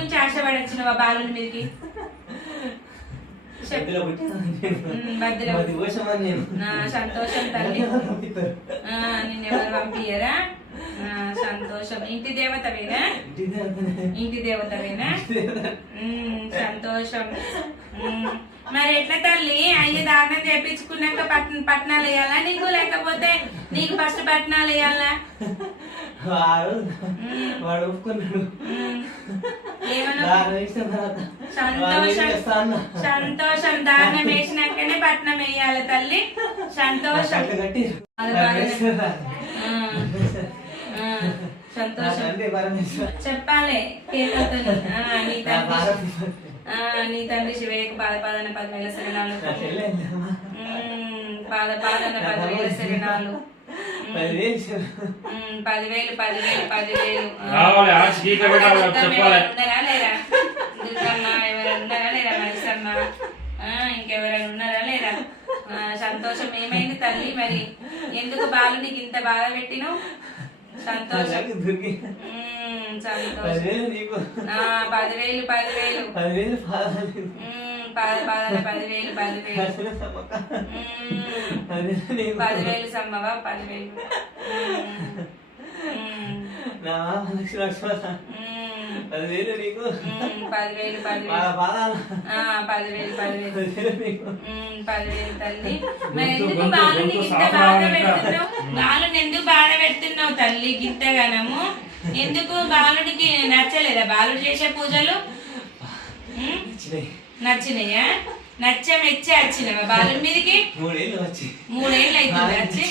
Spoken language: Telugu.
నుంచి ఆశపడి వచ్చినవా బాలుని మీదకి? సంతోషం తల్లి, నిన్నెవరు పంపియరా? సంతోషం. ఇంటి దేవతవేనా? ఇంటి దేవతవేనా? సంతోషం. మరి ఎట్లా తల్లి? అయ్యి దానం చేపించుకున్నాక పట్నాలు వేయాలా నీకు, లేకపోతే నీకు ఫస్ట్ పట్నాలు వేయాలా? సంతోషం. దానం వేసినాకనే పట్నం వేయాలి తల్లి. సంతోషం. సంతోషం చెప్పాలి. నీ తండ్రి శివయ్యకు పాదపాదన 10,000 శరణాలు. పాదపాదన 10,000 శరణాలు. 10,000 ఉన్నారా లేరా? దుర్గమ్మ ఎవరు ఉన్నారా లేరా? మనిషమ్మ ఇంకెవరైనా ఉన్నారా లేరా? సంతోషం. ఏమైంది తల్లి? మరి ఎందుకు బాలునికి ఇంత బాధ పెట్టినావు? సంతోషం. 10,000 సమ్మవా? 10,000 నీకు. 10,000 తల్లి. మరి ఎందుకు బాలుని ఇంత బాధ పెడుతున్నావు? బాలుని ఎందుకు బాధ పెడుతున్నావు తల్లి గింతగానము? ఎందుకు బాలుడికి నచ్చలేదా బాలుడు చేసే పూజలు? నచ్చినాయా? మెచ్చే వచ్చినవా బాలుడి మీదకి? 3 ఏళ్ళు అవుతుంది వచ్చి.